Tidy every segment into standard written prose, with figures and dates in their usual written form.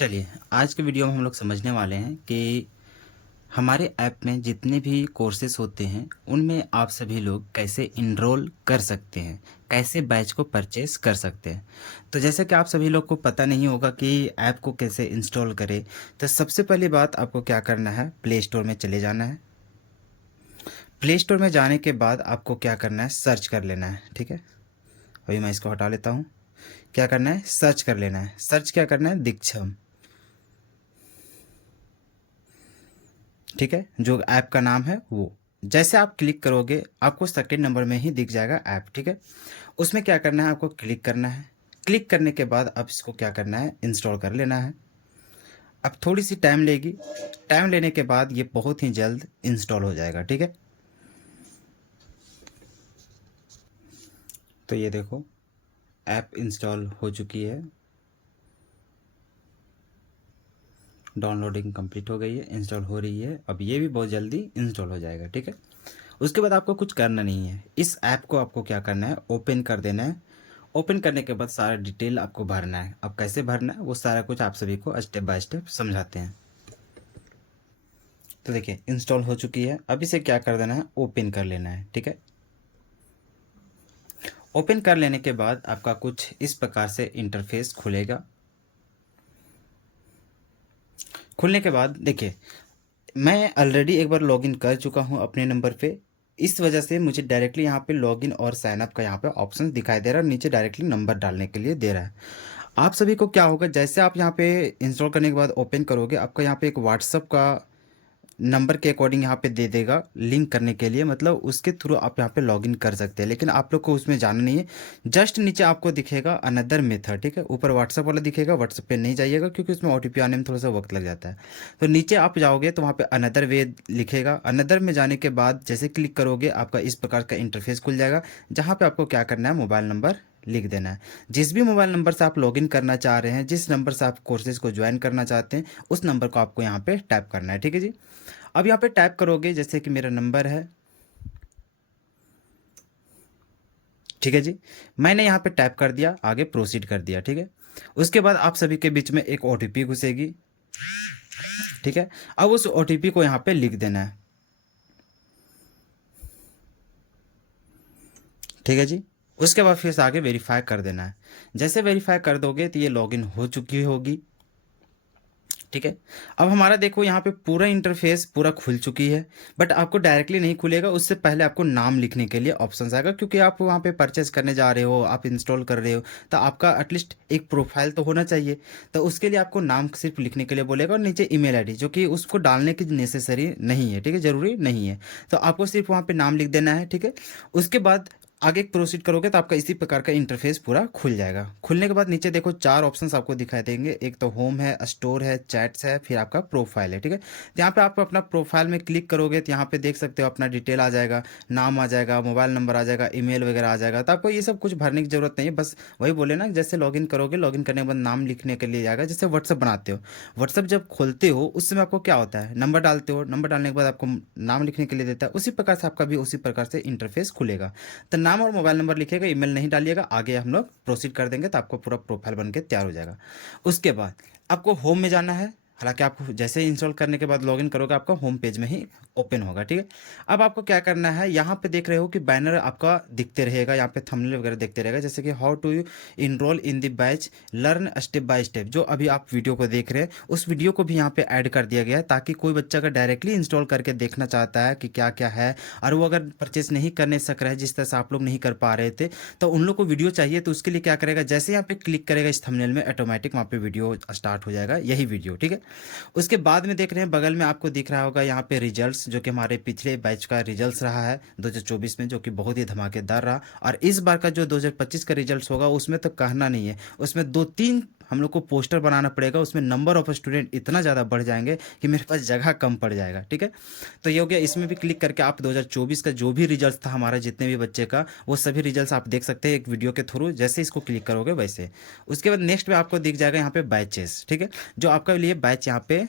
चलिए, आज के वीडियो में हम लोग समझने वाले हैं कि हमारे ऐप में जितने भी कोर्सेज़ होते हैं, उनमें आप सभी लोग कैसे एनरोल कर सकते हैं, कैसे बैच को परचेज़ कर सकते हैं। तो जैसा कि आप सभी लोग को पता नहीं होगा कि ऐप को कैसे इंस्टॉल करें, तो सबसे पहली बात आपको क्या करना है, प्ले स्टोर में चले जाना है। प्ले स्टोर में जाने के बाद आपको क्या करना है, सर्च कर लेना है, ठीक है? अभी मैं इसको हटा लेता हूँ। क्या करना है, सर्च कर लेना है। सर्च क्या करना है, दीक्षम, ठीक है, जो ऐप का नाम है वो। जैसे आप क्लिक करोगे आपको सेकंड नंबर में ही दिख जाएगा ऐप, ठीक है। उसमें क्या करना है, आपको क्लिक करना है। क्लिक करने के बाद अब इसको क्या करना है, इंस्टॉल कर लेना है। अब थोड़ी सी टाइम लेगी। टाइम लेने के बाद ये बहुत ही जल्द इंस्टॉल हो जाएगा, ठीक है। तो ये देखो, ऐप इंस्टॉल हो चुकी है। डाउनलोडिंग कंप्लीट हो गई है, इंस्टॉल हो रही है। अब ये भी बहुत जल्दी इंस्टॉल हो जाएगा, ठीक है। उसके बाद आपको कुछ करना नहीं है। इस ऐप को आपको क्या करना है, ओपन कर देना है। ओपन करने के बाद सारा डिटेल आपको भरना है। अब कैसे भरना है वो सारा कुछ आप सभी को स्टेप बाय स्टेप समझाते हैं। तो देखिए, इंस्टॉल हो चुकी है। अब इसे क्या कर देना है, ओपन कर लेना है, ठीक है। ओपन कर लेने के बाद आपका कुछ इस प्रकार से इंटरफेस खुलेगा। खुलने के बाद देखिए, मैं ऑलरेडी एक बार लॉगिन कर चुका हूँ अपने नंबर पे। इस वजह से मुझे डायरेक्टली यहाँ पे लॉगिन और साइन अप का यहाँ पे ऑप्शन दिखाई दे रहा है। नीचे डायरेक्टली नंबर डालने के लिए दे रहा है। आप सभी को क्या होगा, जैसे आप यहाँ पे इंस्टॉल करने के बाद ओपन करोगे, आपका यहाँ पे एक व्हाट्सअप का नंबर के अकॉर्डिंग यहाँ पे दे देगा लिंक करने के लिए, मतलब उसके थ्रू आप यहाँ पे लॉगिन कर सकते हैं। लेकिन आप लोग को उसमें जाना नहीं है। जस्ट नीचे आपको दिखेगा अनदर मेथड, ठीक है। ऊपर व्हाट्सअप वाला दिखेगा, व्हाट्सअप पे नहीं जाइएगा क्योंकि उसमें ओटीपी आने में थोड़ा सा वक्त लग जाता है। तो नीचे आप जाओगे तो वहाँ पे अनदर वे लिखेगा। अनदर में जाने के बाद जैसे क्लिक करोगे आपका इस प्रकार का इंटरफेस खुल जाएगा, जहाँ पे आपको क्या करना है, मोबाइल नंबर लिख देना है। जिस भी मोबाइल नंबर से आप लॉगिन करना चाह रहे हैं, जिस नंबर से आप कोर्सेज को ज्वाइन करना चाहते हैं, उस नंबर को आपको यहाँ पे टाइप करना है, ठीक है जी। अब यहाँ पे टाइप करोगे, जैसे कि मेरा नंबर है, ठीक है जी। मैंने यहाँ पे टाइप कर दिया, आगे प्रोसीड कर दिया, ठीक है। उसके बाद आप सभी के बीच में एक ओटीपी घुसेगी, ठीक है। अब उस ओटीपी को यहाँ पे लिख देना है, ठीक है जी। उसके बाद फिर से आगे वेरीफाई कर देना है। जैसे वेरीफाई कर दोगे तो ये लॉगिन हो चुकी होगी, ठीक है। अब हमारा देखो यहाँ पे पूरा इंटरफेस पूरा खुल चुकी है। बट आपको डायरेक्टली नहीं खुलेगा, उससे पहले आपको नाम लिखने के लिए ऑप्शन आएगा, क्योंकि आप वहाँ पे परचेस करने जा रहे हो, आप इंस्टॉल कर रहे हो, तो आपका एटलीस्ट एक प्रोफाइल तो होना चाहिए। तो उसके लिए आपको नाम सिर्फ लिखने के लिए बोलेगा, और नीचे ईमेल आईडी, जो कि उसको डालने की नेसेसरी नहीं है, ठीक है, ज़रूरी नहीं है। तो आपको सिर्फ वहाँ पे नाम लिख देना है, ठीक है। उसके बाद आगे प्रोसीड करोगे तो आपका इसी प्रकार का इंटरफेस पूरा खुल जाएगा। खुलने के बाद नीचे देखो चार ऑप्शंस आपको दिखाई देंगे। एक तो होम है, स्टोर है, चैट्स है, फिर आपका प्रोफाइल है, ठीक है। तो यहाँ पे आप अपना प्रोफाइल में क्लिक करोगे तो यहाँ पे देख सकते हो अपना डिटेल आ जाएगा, नाम आ जाएगा, मोबाइल नंबर आ जाएगा, ईमेल वगैरह आ जाएगा। तो आपको ये सब कुछ भरने की जरूरत नहीं है। बस वही बोले ना, जैसे लॉगिन करोगे, लॉगिन करने के बाद नाम लिखने के लिए जाएगा। जैसे व्हाट्सअप बनाते हो, व्हाट्सअप जब खोलते हो उस समय आपको क्या होता है, नंबर डालते हो, नंबर डालने के बाद आपको नाम लिखने के लिए देता है। उसी प्रकार से आपका भी उसी प्रकार से इंटरफेस खुलेगा। तो नाम और मोबाइल नंबर लिखेगा, ईमेल नहीं डालिएगा। आगे हम लोग प्रोसीड कर देंगे तो आपको पूरा प्रोफाइल बन के तैयार हो जाएगा। उसके बाद आपको होम में जाना है। हालांकि आपको जैसे ही इंस्टॉल करने के बाद लॉगिन करोगे आपका होम पेज में ही ओपन होगा, ठीक है। अब आपको क्या करना है, यहाँ पे देख रहे हो कि बैनर आपका दिखते रहेगा, यहाँ पे थंबनेल वगैरह दिखते रहेगा, जैसे कि how to enroll in the batch, learn step by step. जो अभी आप वीडियो को देख रहे हैं उस वीडियो को भी यहाँ पे ऐड कर दिया गया है, ताकि कोई बच्चा अगर डायरेक्टली इंस्टॉल करके देखना चाहता है कि क्या क्या है, और वो अगर परचेस नहीं करने सक रहा है, जिस तरह से आप लोग नहीं कर पा रहे थे, तो उन लोग को वीडियो चाहिए। तो उसके लिए क्या करेगा, जैसे यहाँ पे क्लिक करेगा इस थंबनेल में, ऑटोमेटिक वहाँ पे वीडियो स्टार्ट हो जाएगा, यही वीडियो, ठीक है। उसके बाद में देख रहे हैं बगल में आपको दिख रहा होगा यहाँ पे रिजल्ट्स, जो कि हमारे पिछले बैच का रिजल्ट्स रहा है 2024 में, जो कि बहुत ही धमाकेदार रहा। और इस बार का जो 2025 का रिजल्ट्स होगा उसमें तो कहना नहीं है, उसमें दो तीन हम लोग को पोस्टर बनाना पड़ेगा। उसमें नंबर ऑफ स्टूडेंट इतना ज़्यादा बढ़ जाएंगे कि मेरे पास जगह कम पड़ जाएगा, ठीक है। तो ये हो गया। इसमें भी क्लिक करके आप 2024 का जो भी रिजल्ट था हमारा, जितने भी बच्चे का, वो सभी रिजल्ट्स आप देख सकते हैं एक वीडियो के थ्रू, जैसे इसको क्लिक करोगे वैसे। उसके बाद नेक्स्ट में आपको दिख जाएगा यहाँ पे बैचेस, ठीक है, जो आपका लिए बैच यहाँ पे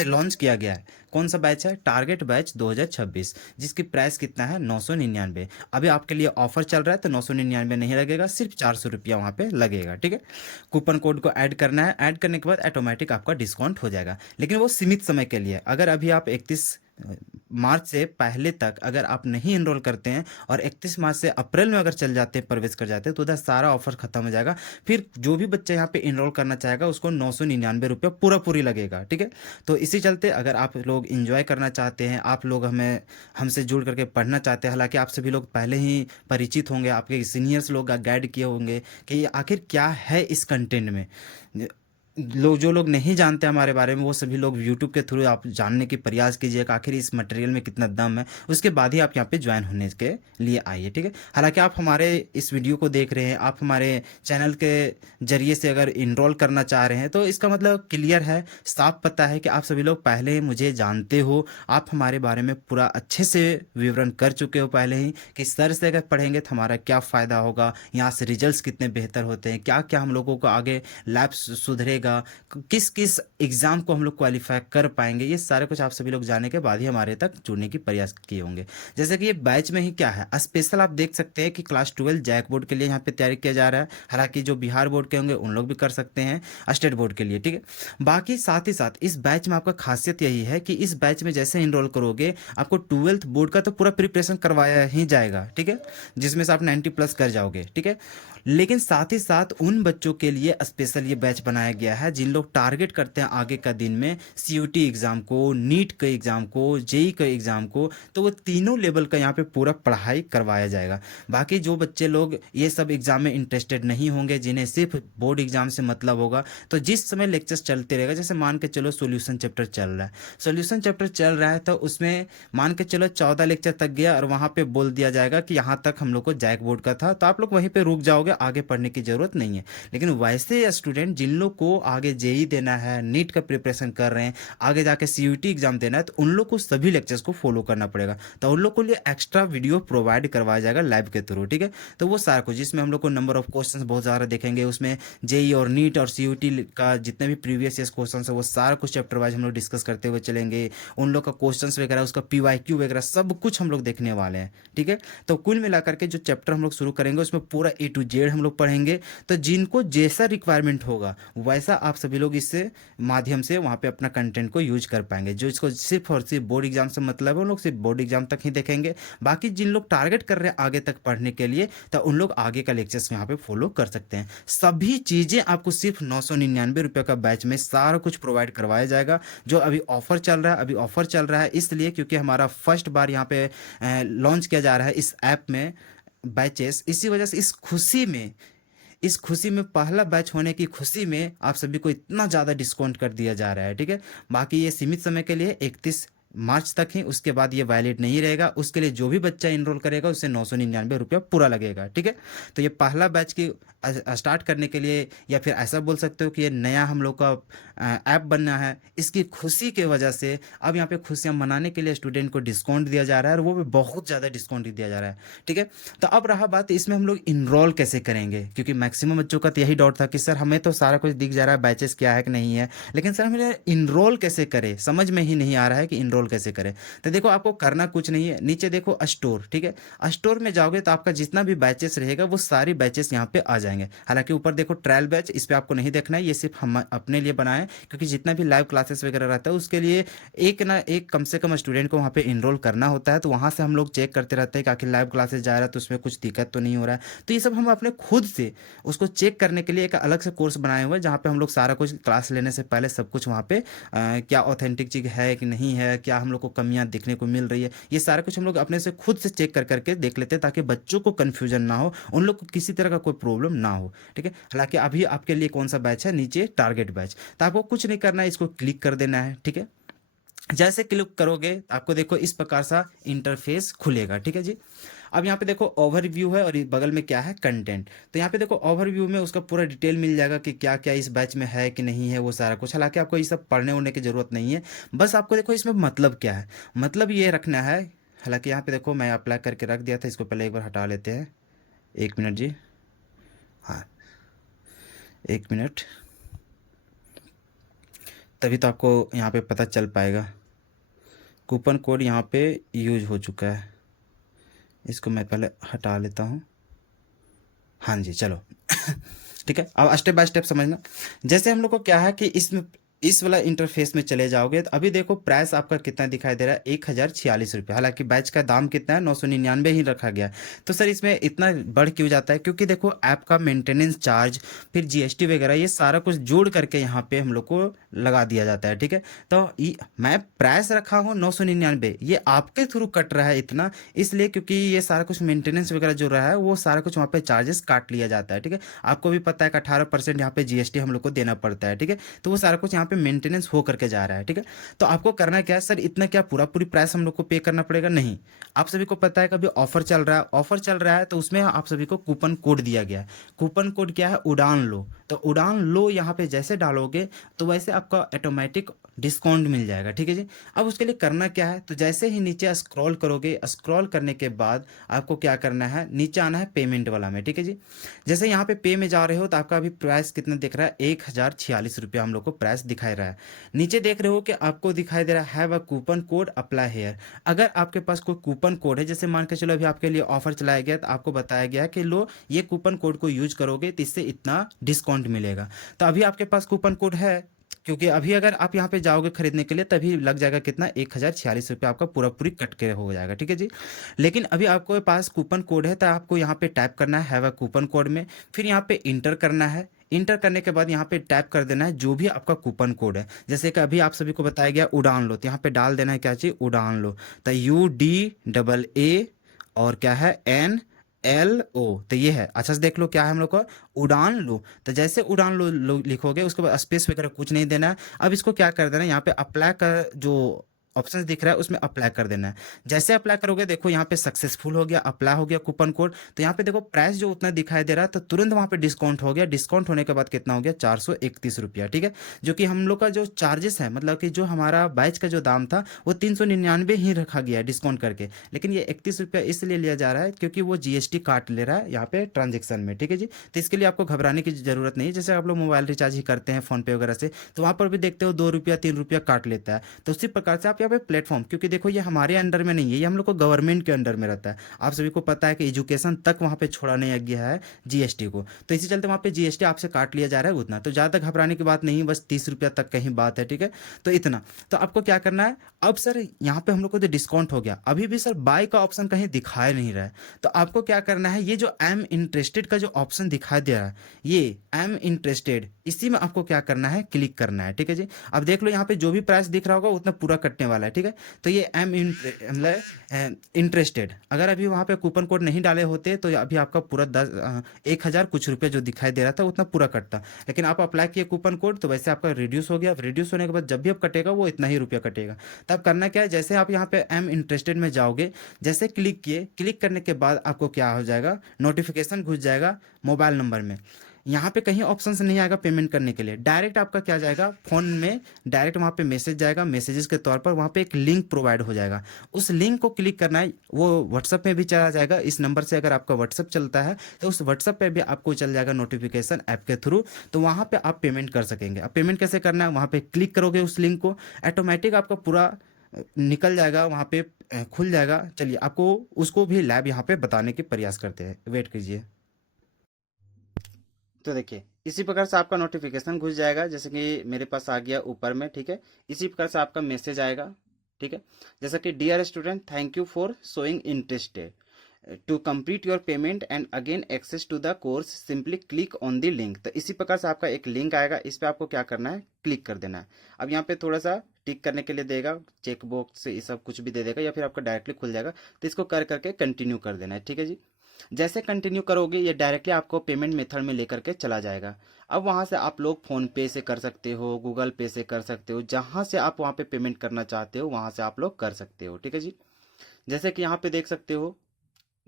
लॉन्च किया गया है। कौन सा बैच है? टारगेट बैच 2026, जिसकी प्राइस कितना है? 999। अभी आपके लिए ऑफर चल रहा है तो 999 नहीं लगेगा, सिर्फ 400 रुपया वहाँ पे लगेगा। ठीक है, कूपन कोड को ऐड करना है, ऐड करने के बाद ऑटोमेटिक आपका डिस्काउंट हो जाएगा, लेकिन वो सीमित समय के लिए। अगर अभी आप 31 मार्च से पहले तक अगर आप नहीं इनरोल करते हैं और 31 मार्च से अप्रैल में अगर चल जाते हैं, प्रवेश कर जाते हैं, तो उधर सारा ऑफर खत्म हो जाएगा। फिर जो भी बच्चा यहाँ पे इनरोल करना चाहेगा उसको 999 रुपया पूरा पूरी लगेगा। ठीक है, तो इसी चलते अगर आप लोग इंजॉय करना चाहते हैं, आप लोग हमसे जुड़ करके पढ़ना चाहते हैं, हालांकि आप सभी लोग पहले ही परिचित होंगे, आपके सीनियर्स लोग गाइड किए होंगे कि आखिर क्या है इस कंटेंट में। लोग जो लोग नहीं जानते हमारे बारे में, वो सभी लोग यूट्यूब के थ्रू आप जानने की प्रयास कीजिए कि आखिर इस मटेरियल में कितना दम है, उसके बाद ही आप यहाँ पे ज्वाइन होने के लिए आइए। ठीक है, हालांकि आप हमारे इस वीडियो को देख रहे हैं, आप हमारे चैनल के जरिए से अगर इनरोल करना चाह रहे हैं, तो इसका मतलब क्लियर है, साफ पता है कि आप सभी लोग पहले ही मुझे जानते हो, आप हमारे बारे में पूरा अच्छे से विवरण कर चुके हो पहले ही, कि सर से अगर पढ़ेंगे तो हमारा क्या फ़ायदा होगा, यहाँ से रिजल्ट्स कितने बेहतर होते हैं, क्या क्या हम लोगों को आगे लैब सुधरेगा, किस किस एग्ज़ाम को हम लोग क्वालिफाई कर पाएंगे, ये सारे कुछ आप सभी लोग जानने के बाद ही हमारे तक जुड़ने की प्रयास किए होंगे। जैसे कि ये बैच में ही क्या है स्पेशल, आप देख सकते हैं कि क्लास 12 जैक बोर्ड के लिए यहाँ पे तैयारी किया जा रहा है, हालांकि जो बिहार बोर्ड के होंगे उन लोग भी कर सकते हैं, स्टेट बोर्ड के लिए। ठीक है, बाकी साथ ही साथ इस बैच में आपका खासियत यही है कि इस बैच में जैसे इनरोल करोगे, आपको 12th बोर्ड का तो पूरा प्रिपरेशन करवाया ही जाएगा। ठीक है, जिसमें से आप 90+ कर जाओगे। ठीक है, लेकिन साथ ही साथ उन बच्चों के लिए स्पेशल ये बैच बनाया गया है जिन लोग टारगेट करते हैं आगे का दिन में सीयूटी एग्ज़ाम को, नीट के एग्ज़ाम को, जेई के एग्ज़ाम को, तो वो तीनों लेवल का यहाँ पे पूरा पढ़ाई करवाया जाएगा। बाकी जो बच्चे लोग ये सब एग्ज़ाम में इंटरेस्टेड नहीं होंगे, जिन्हें सिर्फ बोर्ड एग्ज़ाम से मतलब होगा, तो जिस समय लेक्चर्स चलते रहेगा, जैसे मान के चलो सोल्यूशन चैप्टर चल रहा है, सोल्यूशन चैप्टर चल रहा है तो उसमें मान के चलो 14 लेक्चर तक गया और वहाँ पे बोल दिया जाएगा कि यहाँ तक हम लोग को जैक बोर्ड का था, तो आप लोग वहीं पे रुक जाओगे, आगे पढ़ने की ज़रूरत नहीं है। लेकिन वैसे स्टूडेंट जिन लोग को आगे जेई देना है, नीट का प्रिपरेशन कर रहे हैं, आगे जाके सीयूटी एग्जाम देना है, तो उन लोग को सभी लेक्चर्स को फॉलो करना पड़ेगा, तो उन लोग को लिए एक्स्ट्रा वीडियो प्रोवाइड करवाया जाएगा लैब के थ्रू। ठीक है, तो वो सारा कुछ जिसमें हम लोग को नंबर ऑफ क्वेश्चंस बहुत ज़्यादा देखेंगे, उसमें जेई और नीट और सीयूटी का जितने भी प्रीवियस ईयर क्वेश्चन है वो सारा कुछ चैप्टर वाइज हम लोग डिस्कस करते हुए चलेंगे, उन लोग का क्वेश्चंस वगैरह, उसका पीवाईक्यू वगैरह सब कुछ हम लोग देखने वाले हैं। ठीक है, तो कुल मिलाकर के जो चैप्टर हम लोग शुरू करेंगे उसमें पूरा ए टू जेड हम लोग पढ़ेंगे, तो जिनको जैसा रिक्वायरमेंट होगा वैसा आप सभी लोग इससे माध्यम से वहाँ पे अपना कंटेंट को यूज कर पाएंगे। जो इसको सिर्फ और सिर्फ बोर्ड एग्जाम से मतलब है, उन लोग सिर्फ बोर्ड एग्जाम तक ही देखेंगे। बाकी जिन लोग टारगेट कर रहे हैं आगे तक पढ़ने के लिए, तो उन लोग आगे का लेक्चर्स यहाँ पे फॉलो कर सकते हैं। सभी चीज़ें आपको सिर्फ 999 रुपये का बैच में सारा कुछ प्रोवाइड करवाया जाएगा। जो अभी ऑफर चल रहा है, अभी ऑफर चल रहा है इसलिए क्योंकि हमारा फर्स्ट बार यहाँ पे लॉन्च किया जा रहा है इस ऐप में बैचेस, इसी वजह से इस खुशी में पहला बैच होने की खुशी में आप सभी को इतना ज़्यादा डिस्काउंट कर दिया जा रहा है। ठीक है, बाकी ये सीमित समय के लिए 31 मार्च तक ही, उसके बाद ये वैलिड नहीं रहेगा। उसके लिए जो भी बच्चा इनरोल करेगा उससे 999 रुपया पूरा लगेगा। ठीक है, तो ये पहला बैच की स्टार्ट करने के लिए, या फिर ऐसा बोल सकते हो कि ये नया हम लोग का ऐप बनना है, इसकी खुशी के वजह से अब यहाँ पे खुशियाँ मनाने के लिए स्टूडेंट को डिस्काउंट दिया जा रहा है, और वो भी बहुत ज़्यादा डिस्काउंट दिया जा रहा है। ठीक है, तो अब रहा बात इसमें हम लोग इनरोल कैसे करेंगे, क्योंकि मैक्सिमम बच्चों का तो यही डाउट था कि सर हमें तो सारा कुछ दिख जा रहा है, बैचेस क्या है कि नहीं है, लेकिन सर हमें इनरोल कैसे करें, समझ में ही नहीं आ रहा है कि इनरोल कैसे करें। तो देखो, आपको करना कुछ नहीं है, नीचे देखो स्टोर। ठीक है, स्टोर में जाओगे तो आपका जितना भी बैचेस रहेगा वो सारी बैचेस यहाँ पे आ जाएंगे। हालांकि ऊपर देखो ट्रायल बैच, इस पर आपको नहीं देखना है, ये सिर्फ हम अपने लिए बनाए, क्योंकि जितना भी लाइव क्लासेस वगैरह रहता है उसके लिए एक ना एक कम से कम स्टूडेंट को वहाँ पे इनरोल करना होता है, तो वहाँ से हम लोग चेक करते रहते हैं कि आखिर लाइव क्लासेस जा रहा है तो उसमें कुछ दिक्कत तो नहीं हो रहा है। तो ये सब हम अपने खुद से उसको चेक करने के लिए एक अलग से कोर्स बनाए हुए हैं, जहाँ पे हम लोग सारा कुछ क्लास लेने से पहले सब कुछ वहाँ पे क्या ऑथेंटिक चीज़ है कि नहीं है, क्या हम लोग को कमियाँ देखने को मिल रही है, ये सारा कुछ हम लोग अपने से खुद से चेक कर करके देख लेते हैं, ताकि बच्चों को कन्फ्यूजन ना हो, उन लोग को किसी तरह का कोई प्रॉब्लम ना हो। ठीक है, हालांकि अभी आपके लिए कौन सा बैच है, नीचे टारगेट बैच, तो आपको कुछ नहीं करना है, इसको क्लिक कर देना है। ठीक है, जैसे क्लिक करोगे तो आपको देखो इस प्रकार सा इंटरफेस खुलेगा। ठीक है जी, अब यहाँ पे देखो ओवरव्यू है और बगल में क्या है, कंटेंट। तो यहाँ पे देखो ओवरव्यू में उसका पूरा डिटेल मिल जाएगा कि क्या क्या इस बैच में है कि नहीं है, वो सारा कुछ। हालांकि आपको ये सब पढ़ने उड़ने की ज़रूरत नहीं है, बस आपको देखो इसमें मतलब क्या है, मतलब ये रखना है। हालांकि यहाँ पे देखो मैं अप्लाई करके रख दिया था, इसको पहले एक बार हटा लेते हैं। 1 मिनट जी, हाँ 1 मिनट, तभी तो आपको यहाँ पे पता चल पाएगा। कूपन कोड यहाँ पे यूज हो चुका है, इसको मैं पहले हटा लेता हूँ। हाँ जी, चलो ठीक है, अब स्टेप बाय स्टेप समझना। जैसे हम लोग को क्या है कि इसमें इस वाला इंटरफेस में चले जाओगे तो अभी देखो प्राइस आपका कितना दिखाई दे रहा है, 1046 रुपये। हालांकि बैच का दाम कितना है, 999 ही रखा गया है। तो सर इसमें इतना बढ़ क्यों जाता है? क्योंकि देखो ऐप का मेंटेनेंस चार्ज, फिर जीएसटी वगैरह, ये सारा कुछ जोड़ करके यहाँ पे हम लोग को लगा दिया जाता है। ठीक है, तो मैं प्राइस रखा हूँ 999, ये आपके थ्रू कट रहा है इतना, इसलिए क्योंकि ये सारा कुछ मेंटेनेंस वगैरह जो रहा है वो सारा कुछ वहाँ पे चार्जेस काट लिया जाता है। ठीक है, आपको भी पता है कि 18% यहाँ पे जीएसटी हम लोग को देना पड़ता है। ठीक है, तो वो सारा कुछ यहाँ पे मेंटेनेंस हो करके जा रहा है। ठीक है, तो आपको करना क्या है सर, इतना क्या पूरा पूरी प्राइस हम लोग को पे करना पड़ेगा? नहीं, आप सभी को पता है कि अभी ऑफर चल रहा है, ऑफर चल रहा है तो उसमें आप सभी को कूपन कोड दिया गया है। कूपन कोड क्या है? उड़ान लो। तो उड़ान लो यहाँ पे जैसे डालोगे तो वैसे आपका ऑटोमेटिक डिस्काउंट मिल जाएगा। ठीक है जी, अब उसके लिए करना क्या है, तो जैसे ही नीचे स्क्रॉल करोगे, स्क्रॉल करने के बाद आपको क्या करना है, नीचे आना है पेमेंट वाला में। ठीक है जी, जैसे यहाँ पे पे में जा रहे हो तो आपका अभी प्राइस कितना दिख रहा है, 1046 रुपया हम लोग को प्राइस दिखाई रहा है। नीचे देख रहे हो कि आपको दिखाई दे रहा है have a coupon code apply hair. अगर आपके पास कोई कूपन कोड है, जैसे मान के चलो अभी आपके लिए ऑफर चलाया गया तो आपको बताया गया है कि लो ये कूपन कोड को यूज करोगे तो इससे इतना डिस्काउंट मिलेगा। तो अभी आपके पास कूपन कोड है, क्योंकि अभी अगर आप यहाँ पे जाओगे खरीदने के लिए तभी लग जाएगा कितना, 1046 रुपये आपका पूरा पूरी कट के हो जाएगा। ठीक है जी, लेकिन अभी आपके पास कूपन कोड है तो आपको यहाँ पे टाइप करना है हैव अ कूपन कोड में, फिर यहाँ पे इंटर करना है। इंटर करने के बाद यहाँ पे टाइप कर देना है जो भी आपका कूपन कोड है। जैसे कि अभी आप सभी को बताया गया उड़ान लो, तो यहाँ पे डाल देना है क्या चीज़, उड़ान लो। तो UDAA और क्या है NLO, तो ये है। अच्छा से देख लो क्या है हम लोग का, उड़ान लो। तो जैसे उड़ान लो लिखोगे उसके बाद स्पेस वगैरह कुछ नहीं देना है। अब इसको क्या कर देना है, यहाँ पे अप्लाई का जो ऑप्शन दिख रहा है उसमें अप्लाई कर देना है। जैसे अप्लाई करोगे देखो यहाँ पे सक्सेसफुल हो गया, अप्लाई हो गया कूपन कोड। तो यहाँ पे देखो प्राइस जो उतना दिखाई दे रहा है तो तुरंत वहाँ पे डिस्काउंट हो गया। डिस्काउंट होने के बाद कितना हो गया, 431 रुपया। ठीक है, जो कि हम लोग का जो चार्जेस है, मतलब कि जो हमारा बैच का जो दाम था वो 399 ही रखा गया है डिस्काउंट करके, लेकिन ये 31 रुपया इसलिए लिया जा रहा है क्योंकि वो जीएसटी काट ले रहा है यहाँ पे ट्रांजेक्शन में। ठीक है जी, तो इसके लिए आपको घबराने की जरूरत नहीं है। जैसे आप लोग मोबाइल रिचार्ज ही करते हैं फोन पे वगैरह से, तो वहाँ पर भी देखते हो 2 रुपया 3 रुपया काट लेता है। तो उसी प्रकार से आप यहाँ पे प्लेटफॉर्म, क्योंकि देखो ये हमारे अंडर में नहीं है, ये हम लोग को गवर्नमेंट के अंडर में रहता है। आप सभी को पता है कि एजुकेशन तक वहाँ पे छोड़ा नहीं गया है जीएसटी को, तो इसी चलते वहाँ पे जीएसटी आपसे काट लिया जा रहा है उतना। तो ज़्यादा घबराने की बात नहीं, बस 30 रुपया तक कहीं बात है। ठीक है, तो इतना। तो आपको क्या करना है, अब सर यहाँ पे हम लोग को जो डिस्काउंट हो गया, अभी भी सर बाय का ऑप्शन कहीं दिखाई नहीं रहा है। तो आपको क्या करना है, ये जो आई एम इंटरेस्टेड का जो ऑप्शन दिखाई दे रहा है, ये आई एम इंटरेस्टेड, इसी में आपको क्या करना है, क्लिक करना है। ठीक है जी, अब देख लो यहाँ पे जो भी प्राइस दिख रहा होगा उतना पूरा कटने वाला है। ठीक है, तो ये मतलब इंटरेस्टेड, अगर अभी वहाँ पे कूपन कोड नहीं डाले होते तो अभी आपका पूरा 1000 कुछ रुपये जो दिखाई दे रहा था उतना पूरा कटता। लेकिन आप अप्लाई किए कूपन कोड तो वैसे आपका रिड्यूस हो गया। रिड्यूस होने के बाद जब भी आप कटेगा वो इतना ही रुपया कटेगा। तब करना क्या है, जैसे आप यहाँ पे एम इंटरेस्टेड में जाओगे, जैसे क्लिक किए, क्लिक करने के बाद आपको क्या हो जाएगा, नोटिफिकेशन घुस जाएगा मोबाइल नंबर में। यहाँ पे कहीं ऑप्शन से नहीं आएगा पेमेंट करने के लिए, डायरेक्ट आपका क्या जाएगा, फोन में डायरेक्ट वहाँ पे मैसेज जाएगा, मैसेजेस के तौर पर वहाँ पे एक लिंक प्रोवाइड हो जाएगा। उस लिंक को क्लिक करना है, वो व्हाट्सअप में भी चला जाएगा। इस नंबर से अगर आपका व्हाट्सअप चलता है तो उस व्हाट्सअप पे भी आपको चल जाएगा नोटिफिकेशन ऐप के थ्रू, तो वहाँ पे आप पेमेंट कर सकेंगे। अब पेमेंट कैसे करना है, वहाँ पे क्लिक करोगे उस लिंक को, ऑटोमेटिक आपका पूरा निकल जाएगा, वहाँ पे खुल जाएगा। चलिए आपको उसको भी लैब यहाँ पे बताने की प्रयास करते हैं, वेट कीजिए। तो देखिए इसी प्रकार से आपका नोटिफिकेशन घुस जाएगा, जैसे कि मेरे पास आ गया ऊपर में। ठीक है, इसी प्रकार से आपका मैसेज आएगा। ठीक है, जैसा कि dear student thank you for showing interested to complete your payment and again access to the course simply click on the link. तो इसी प्रकार से आपका एक लिंक आएगा, इस पे आपको क्या करना है, क्लिक कर देना है। अब यहाँ पे थोड़ा सा टिक करने के लिए देगा, चेक बॉक्स ये सब कुछ भी दे देगा, या फिर आपका डायरेक्टली खुल जाएगा। तो इसको कर करके कंटिन्यू कर देना है। ठीक है जी, जैसे कंटिन्यू करोगे ये डायरेक्टली आपको पेमेंट मेथड में लेकर के चला जाएगा। अब वहाँ से आप लोग फ़ोन पे से कर सकते हो, गूगल पे से कर सकते हो, जहाँ से आप वहाँ पे पेमेंट करना चाहते हो वहाँ से आप लोग कर सकते हो। ठीक है जी, जैसे कि यहाँ पे देख सकते हो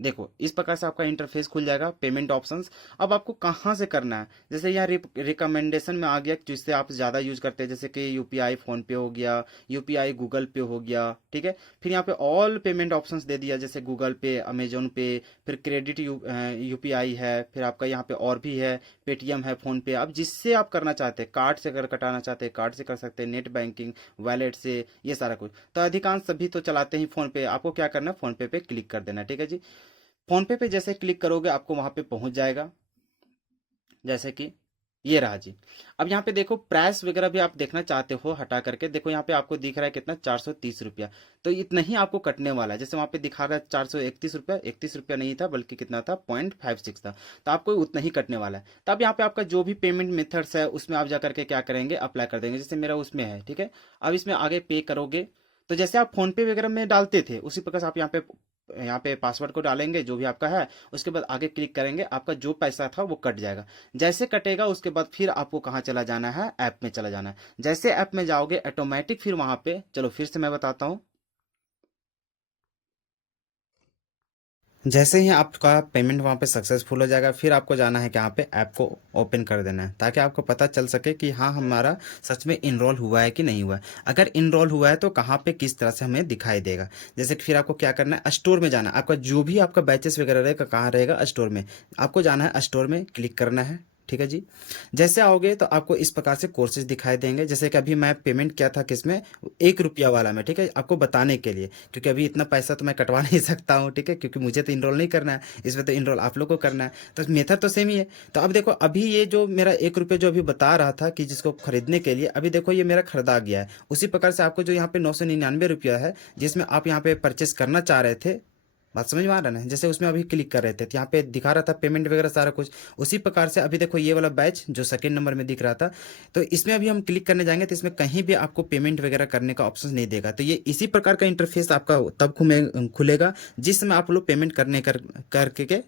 देखो इस प्रकार से आपका इंटरफेस खुल जाएगा, पेमेंट ऑप्शंस। अब आपको कहाँ से करना है, जैसे यहाँ रिकमेंडेशन में आ गया जिससे आप ज़्यादा यूज करते हैं, जैसे कि यूपीआई फोन पे हो गया, यूपीआई गूगल पे हो गया, ठीक है। फिर यहाँ पे ऑल पेमेंट ऑप्शंस दे दिया, जैसे गूगल पे, अमेजोन पे, फिर क्रेडिट यूपीआई है, फिर आपका यहाँ पे और भी है, पेटीएम है, फोन पे। अब जिससे आप करना चाहते हैं, कार्ड से अगर कटाना चाहते हैं कार्ड से कर सकते हैं, नेट बैंकिंग, वॉलेट से, ये सारा कुछ। तो अधिकांश सभी तो चलाते ही फोन पे, आपको क्या करना है, फोन पे क्लिक कर देना है, ठीक है जी। फोन पे जैसे क्लिक करोगे आपको वहां पे पहुंच जाएगा, जैसे कि ये रहा जी। अब यहाँ पे देखो प्राइस वगैरह भी आप देखना चाहते हो हटा करके, देखो यहाँ पे आपको दिख रहा है कितना, 430 रुपया। तो इतना ही आपको कटने वाला है, जैसे वहाँ पे दिखा रहा है 431 रुपया, 31 रुपया नहीं था बल्कि कितना था, 0.56 था। तो आपको उतना ही कटने वाला है। तो अब यहाँ पे आपका जो भी पेमेंट मेथड्स है उसमें आप जा करके क्या करेंगे, अप्लाई कर देंगे, जैसे मेरा उसमें है, ठीक है। अब इसमें आगे पे करोगे, तो जैसे आप फोन पे वगैरह में डालते थे उसी प्रकार से आप यहाँ पे पासवर्ड को डालेंगे जो भी आपका है, उसके बाद आगे क्लिक करेंगे, आपका जो पैसा था वो कट जाएगा। जैसे कटेगा उसके बाद फिर आपको कहाँ चला जाना है, ऐप में चला जाना है। जैसे ऐप में जाओगे ऑटोमेटिक फिर वहां पे, चलो फिर से मैं बताता हूँ। जैसे ही आपका पेमेंट वहाँ पे सक्सेसफुल हो जाएगा, फिर आपको जाना है कि यहाँ पे ऐप को ओपन कर देना है, ताकि आपको पता चल सके कि हाँ हमारा सच में इनरोल हुआ है कि नहीं हुआ है। अगर इनरोल हुआ है तो कहाँ पे किस तरह से हमें दिखाई देगा। जैसे कि फिर आपको क्या करना है, स्टोर में जाना है, आपका जो भी आपका बैचेस वगैरह रहेगा कहाँ रहेगा, स्टोर में। आपको जाना है, स्टोर में क्लिक करना है, ठीक है जी। जैसे आओगे तो आपको इस प्रकार से कोर्सेज दिखाई देंगे, जैसे कि अभी मैं पेमेंट किया था किसमें, 1 रुपया वाला में, ठीक है, आपको बताने के लिए, क्योंकि अभी इतना पैसा तो मैं कटवा नहीं सकता हूँ, ठीक है, क्योंकि मुझे तो इनरोल नहीं करना है इसमें, तो इनरोल आप लोग को करना है। तो मेथड तो सेम ही है। तो अब देखो अभी ये जो मेरा 1 रुपये जो अभी बता रहा था कि जिसको खरीदने के लिए, अभी देखो ये मेरा खरीदा गया है। उसी प्रकार से आपको जो यहाँ पे 999 रुपया है, जिसमें आप यहाँ पे परचेस करना चाह रहे थे, बात समझ में आ रहा है ना, जैसे उसमें अभी क्लिक कर रहे थे तो यहाँ पे दिखा रहा था पेमेंट वगैरह सारा कुछ। उसी प्रकार से अभी देखो ये वाला बैच जो सेकंड नंबर में दिख रहा था, तो इसमें अभी हम क्लिक करने जाएंगे तो इसमें कहीं भी आपको पेमेंट वगैरह करने का ऑप्शन नहीं देगा। तो ये इसी प्रकार का इंटरफेस आपका तब खुलेगा जिसमें आप लोग पेमेंट करके के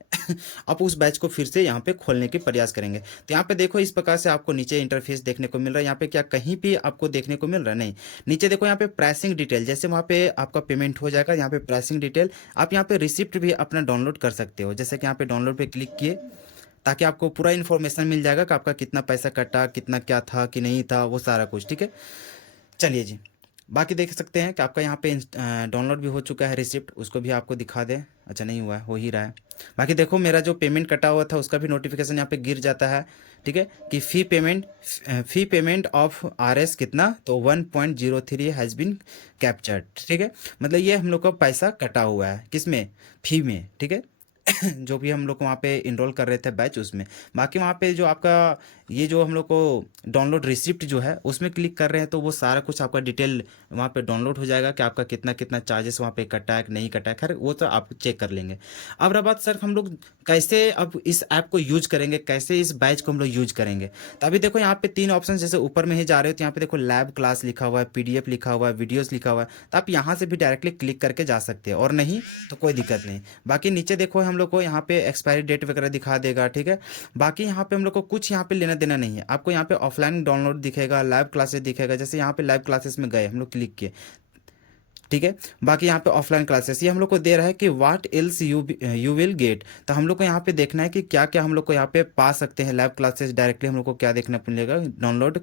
आप उस बैच को फिर से यहाँ पे खोलने के प्रयास करेंगे। तो यहाँ पे देखो इस प्रकार से आपको नीचे इंटरफेस देखने को मिल रहा है। यहाँ पे क्या कहीं भी आपको देखने को मिल रहा है, नहीं। नीचे देखो यहाँ पे प्राइसिंग डिटेल, जैसे वहाँ पे आपका पेमेंट हो जाएगा, यहाँ पे प्राइसिंग डिटेल, आप यहाँ पे रिसिप्ट भी अपना डाउनलोड कर सकते हो। जैसे कि यहाँ पे डाउनलोड पे क्लिक किए, ताकि आपको पूरा इन्फॉर्मेशन मिल जाएगा कि आपका कितना पैसा कटा, कितना क्या था कि नहीं था, वो सारा कुछ, ठीक है। चलिए जी, बाकी देख सकते हैं कि आपका यहाँ पे डाउनलोड भी हो चुका है रिसिप्ट, उसको भी आपको दिखा दे। अच्छा नहीं हुआ है, हो ही रहा है। बाकी देखो मेरा जो पेमेंट कटा हुआ था उसका भी नोटिफिकेशन यहाँ पे गिर जाता है, ठीक है, कि फी पेमेंट ऑफ RS कितना, तो 1.03 हैज़ बिन कैप्चर्ड, ठीक है। मतलब ये हम लोग का पैसा कटा हुआ है, किसमें, फी में, ठीक है। जो भी हम लोग को वहाँ पे इनरोल कर रहे थे बैच उसमें। बाकी वहाँ पे जो आपका ये जो हम लोग को डाउनलोड रिसिप्ट जो है उसमें क्लिक कर रहे हैं तो वो सारा कुछ आपका डिटेल वहाँ पे डाउनलोड हो जाएगा कि आपका कितना कितना चार्जेस वहाँ पे कटा है कि नहीं कटा है, खैर वो तो आप चेक कर लेंगे। अब रहा बात सर हम लोग कैसे अब इस ऐप को यूज करेंगे, कैसे इस बैच को हम लोग यूज करेंगे। तो अभी देखो यहाँ पे 3 ऑप्शन, जैसे ऊपर में ही जा रहे हो तो यहाँ पे देखो लैब क्लास लिखा हुआ है, PDF लिखा हुआ है, वीडियोस लिखा हुआ है। तो आप यहाँ से भी डायरेक्टली क्लिक करके जा सकते हैं, और नहीं तो कोई दिक्कत नहीं। बाकी नीचे देखो हम लोग को यहाँ पे एक्सपायरी डेट वगैरह दिखा देगा, ठीक है। बाकी यहाँ पे हम लोग को कुछ यहाँ पे लेना देना नहीं है। आपको यहाँ पे ऑफलाइन डाउनलोड दिखेगा, लाइव क्लासेस दिखेगा, जैसे यहाँ पे लाइव क्लासेस में गए हम लोग क्लिक किए, ठीक है। बाकी यहाँ पे ऑफलाइन क्लासेस ये हम लोग को दे रहा है कि what else you will get. तो हम लोग को यहाँ पे देखना है कि क्या क्या हम लोग को यहाँ पे पा सकते हैं लैब क्लासेस डायरेक्टली। हम लोग को क्या देखना मिलेगा, डाउनलोड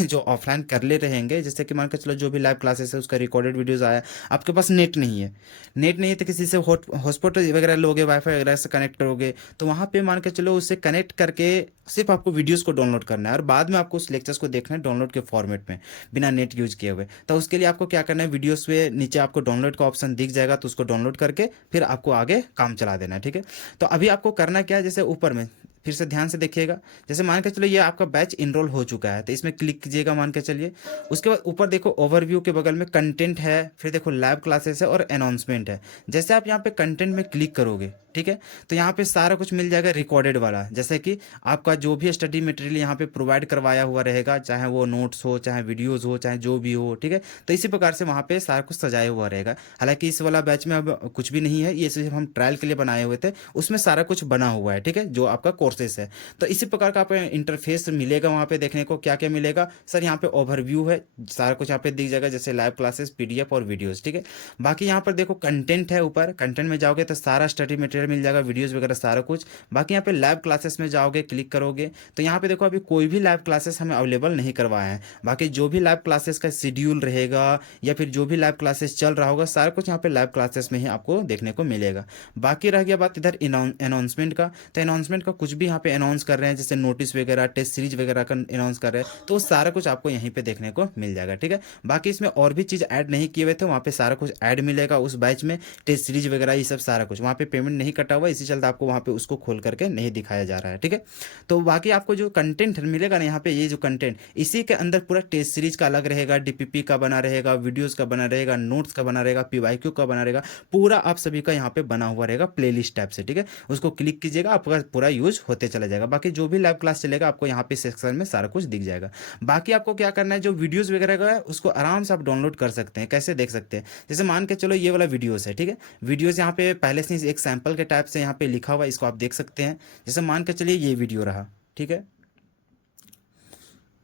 जो ऑफलाइन कर ले रहेंगे, जैसे कि मान के चलो जो भी लाइव क्लासेस है उसका रिकॉर्डेड वीडियोस आया, आपके पास नेट नहीं है, नेट नहीं है तो किसी से हॉटस्पॉट वगैरह लोगे, वाईफाई वगैरह से कनेक्ट करोगे, तो वहाँ पे मान के चलो उससे कनेक्ट करके सिर्फ आपको वीडियोस को डाउनलोड करना है, और बाद में आपको उस लेक्चर्स को देखना है डाउनलोड के फॉर्मेट में बिना नेट यूज किए हुए। तो उसके लिए आपको क्या करना है, वीडियोस पे नीचे आपको डाउनलोड का ऑप्शन दिख जाएगा, तो उसको डाउनलोड करके फिर आपको आगे काम चला देना है, ठीक है। तो अभी आपको करना क्या है, जैसे ऊपर में फिर से ध्यान से देखिएगा, जैसे मान के चलो ये आपका बैच इनरोल हो चुका है तो इसमें क्लिक कीजिएगा मान के चलिए। उसके बाद ऊपर देखो ओवरव्यू के बगल में कंटेंट है, फिर देखो लैब क्लासेस है और अनाउंसमेंट है। जैसे आप यहाँ पे कंटेंट में क्लिक करोगे, ठीक है, तो यहाँ पे सारा कुछ मिल जाएगा रिकॉर्डेड वाला, जैसे कि आपका जो भी स्टडी मटेरियल यहाँ पे प्रोवाइड करवाया हुआ रहेगा, चाहे वो नोट्स हो, चाहे वीडियोस हो, चाहे जो भी हो, ठीक है। तो इसी प्रकार से वहाँ पे सारा कुछ सजाया हुआ रहेगा। हालांकि इस वाला बैच में अब कुछ भी नहीं है, ये सिर्फ हम ट्रायल के लिए बनाए हुए थे, उसमें सारा कुछ बना हुआ है, ठीक है, जो आपका कोर्स कोर्सेस है। तो इसी प्रकार का आप इंटरफेस मिलेगा वहाँ पे देखने को। क्या क्या मिलेगा सर, यहाँ पे ओवरव्यू है, सारा कुछ यहाँ पे दिख जाएगा, जैसे लाइव क्लासेस, पीडीएफ और वीडियोस, ठीक है। बाकी यहाँ पर देखो कंटेंट है, ऊपर कंटेंट में जाओगे तो सारा स्टडी मटेरियल मिल जाएगा, वीडियोस वगैरह सारा कुछ। बाकी यहाँ पे लाइव क्लासेस में जाओगे, क्लिक करोगे तो यहाँ पे देखो अभी कोई भी लाइव क्लासेस हमें अवेलेबल नहीं करवाए हैं। बाकी जो भी लाइव क्लासेस का शेड्यूल रहेगा या फिर जो भी लाइव क्लासेस चल रहा होगा, सारा कुछ यहाँ पे लाइव क्लासेस में ही आपको देखने को मिलेगा। बाकी रह गया बात इधर अनाउंसमेंट का, तो अनाउंसमेंट का कुछ भी यहाँ पे अनाउंस कर रहे हैं, जैसे नोटिस वगैरह, टेस्ट सीरीज वगैरह का अनाउंस कर रहे हैं, तो सारा कुछ आपको यहीं पे देखने को मिल जाएगा, ठीक है। बाकी इसमें और भी चीज़ ऐड नहीं किए हुए थे, वहाँ पे सारा कुछ ऐड मिलेगा उस बैच में, टेस्ट सीरीज वगैरह ये सब सारा कुछ। वहाँ पे पेमेंट नहीं कटा हुआ, इसी चलते आपको वहाँ पे उसको खोल करके नहीं दिखाया जा रहा है, ठीक है। तो बाकी आपको जो कंटेंट मिलेगा ना यहाँ पे, ये जो कंटेंट, इसी के अंदर पूरा टेस्ट सीरीज का अलग रहेगा, डीपीपी का बना रहेगा, वीडियोस का बना रहेगा, नोट्स का बना रहेगा, पीवाईक्यू का बना रहेगा, पूरा आप सभी का यहाँ पे बना हुआ रहेगा प्लेलिस्ट टाइप से, ठीक है। उसको क्लिक कीजिएगा, आपका पूरा यूज होते चला जाएगा। बाकी जो भी लाइव क्लास चलेगा आपको यहाँ पे सेक्शन में सारा कुछ दिख जाएगा। बाकी आपको क्या करना है, जो वीडियोस वगैरह का है उसको आराम से आप डाउनलोड कर सकते हैं। कैसे देख सकते हैं, जैसे मान के चलो ये वाला वीडियोस है, ठीक है। वीडियोस यहाँ पे पहले से एक सैंपल के टाइप से यहाँ पे लिखा हुआ है, इसको आप देख सकते हैं। जैसे मान के चलिए ये वीडियो रहा, ठीक है।